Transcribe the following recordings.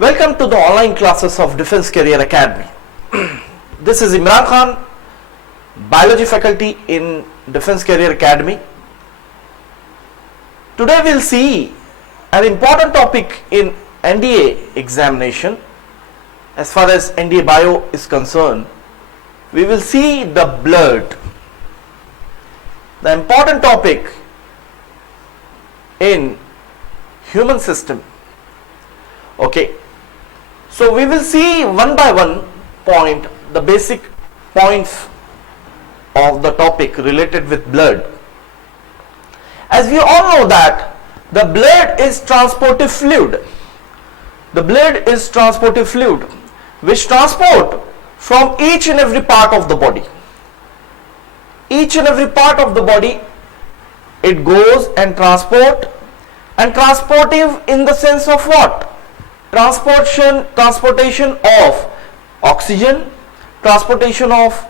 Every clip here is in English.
Welcome to the online classes of Defense Career Academy. This is Imran Khan, Biology faculty in Defense Career Academy. Today we'll see an important topic in NDA examination. As far as NDA Bio is concerned, we will see the blood, the important topic in human system. Okay, so we will see one by one point the basic points of the topic related with blood. As we all know that the blood is transportive fluid. The blood is transportive fluid which transport from each and every part of the body. Each and every part of the body it goes and transportive in the sense of what? Transportation of oxygen, transportation of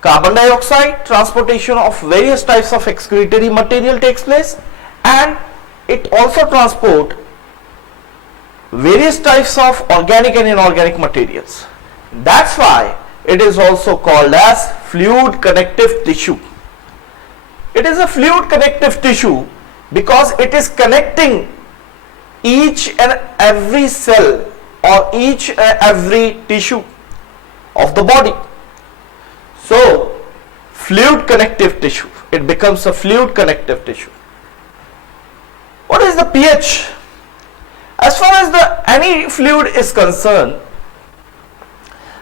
carbon dioxide, transportation of various types of excretory material takes place, and it also transport various types of organic and inorganic materials. That's why it is also called as fluid connective tissue. It is a fluid connective tissue because it is connecting each and every cell or each and every tissue of the body. So fluid connective tissue, it becomes a fluid connective tissue. What is the pH? As far as any fluid is concerned,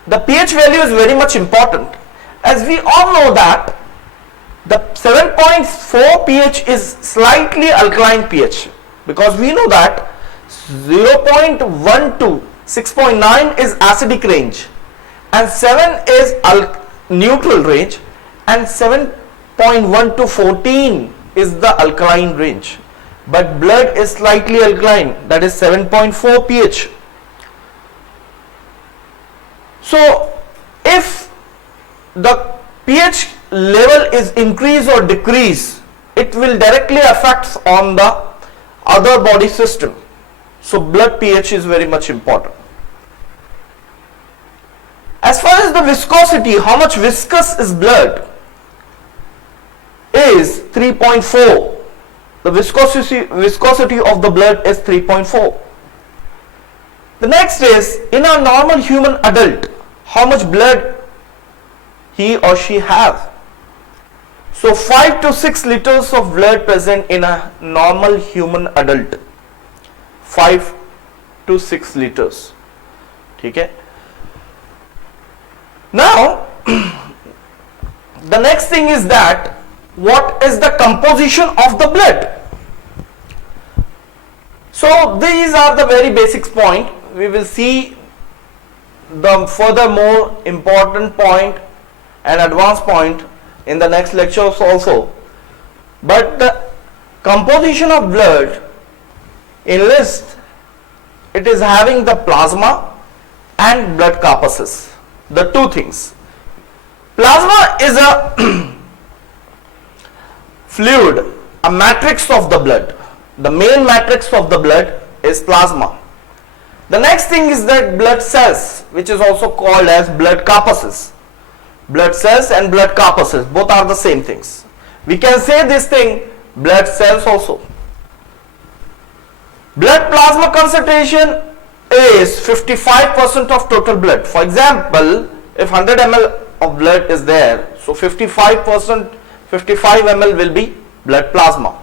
the pH value is very much important. As we all know that the 7.4 pH is slightly alkaline pH, because we know that 0.1 to 6.9 is acidic range and 7 is neutral range, and 7.1 to 14 is the alkaline range, but blood is slightly alkaline, that is 7.4 pH. So if the pH level is increase or decrease, it will directly affect on the other body system. So blood pH is very much important. As far as the viscosity, how much viscous is blood, is 3.4. The viscosity of the blood is 3.4. The next is, in a normal human adult, how much blood he or she have. So 5 to 6 liters of blood present in a normal human adult. 5 to 6 liters. Okay. Now the next thing is that what is the composition of the blood. So these are the very basic point. We will see the further more important point and advanced point in the next lectures also. But the composition of blood in list, it is having the plasma and blood corpuscles, the two things. Plasma is a fluid, a matrix of the blood. The main matrix of the blood is plasma. The next thing is that blood cells, which is also called as blood corpuscles. Blood cells and blood corpuscles, both are the same things. We can say this thing blood cells also. Blood plasma concentration is 55% of total blood. For example, if 100 ml of blood is there, so 55 ml will be blood plasma.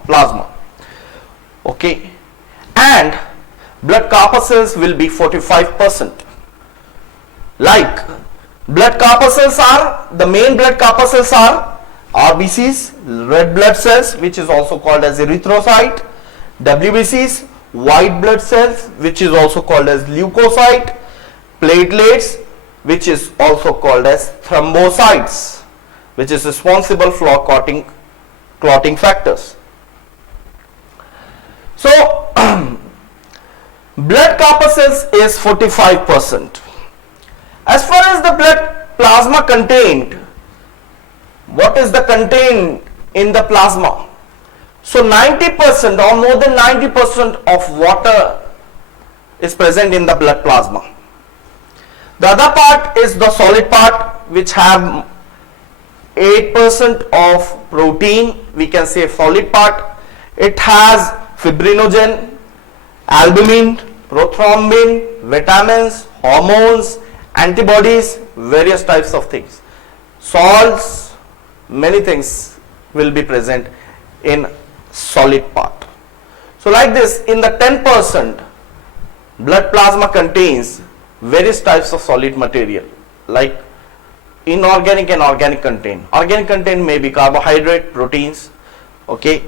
Okay, and blood corpuscles will be 45%. Like blood corpuscles are, the main blood corpuscles are RBCs, red blood cells, which is also called as erythrocyte, WBCs, white blood cells, which is also called as leukocyte, platelets, which is also called as thrombocytes, which is responsible for clotting factors. So blood corpuscles is 45%. As far as the blood plasma contained, what is the contained in the plasma? So 90% or more than 90% of water is present in the blood plasma. The other part is the solid part, which have 8% of protein. We can say solid part. It has fibrinogen, albumin, prothrombin, vitamins, hormones, antibodies, various types of things. Salts, many things will be present in solid part. So like this, in the 10%, blood plasma contains various types of solid material, like inorganic and organic content. Organic content may be carbohydrate, proteins, okay,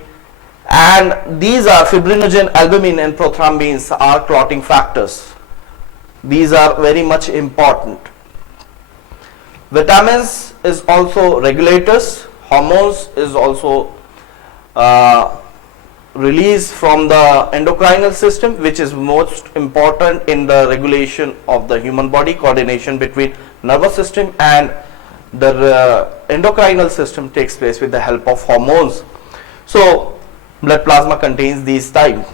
and these are fibrinogen, albumin and prothrombins are clotting factors. These are very much important. Vitamins is also regulators. Hormones is also released from the endocrinal system, which is most important in the regulation of the human body, coordination between nervous system and the endocrinal system takes place with the help of hormones. So blood plasma contains these types.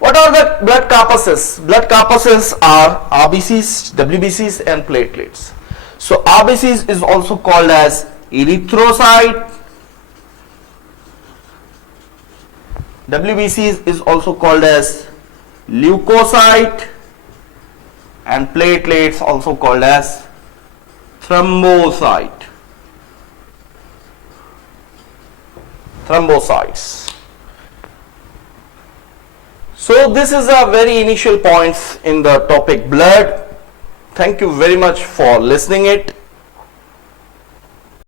What are the blood corpuscles? Blood corpuscles are RBCs, WBCs and platelets. So RBCs is also called as erythrocyte. WBCs is also called as leukocyte, and platelets also called as thrombocyte. Thrombocytes. So this is a very initial points in the topic blood. Thank you very much for listening it.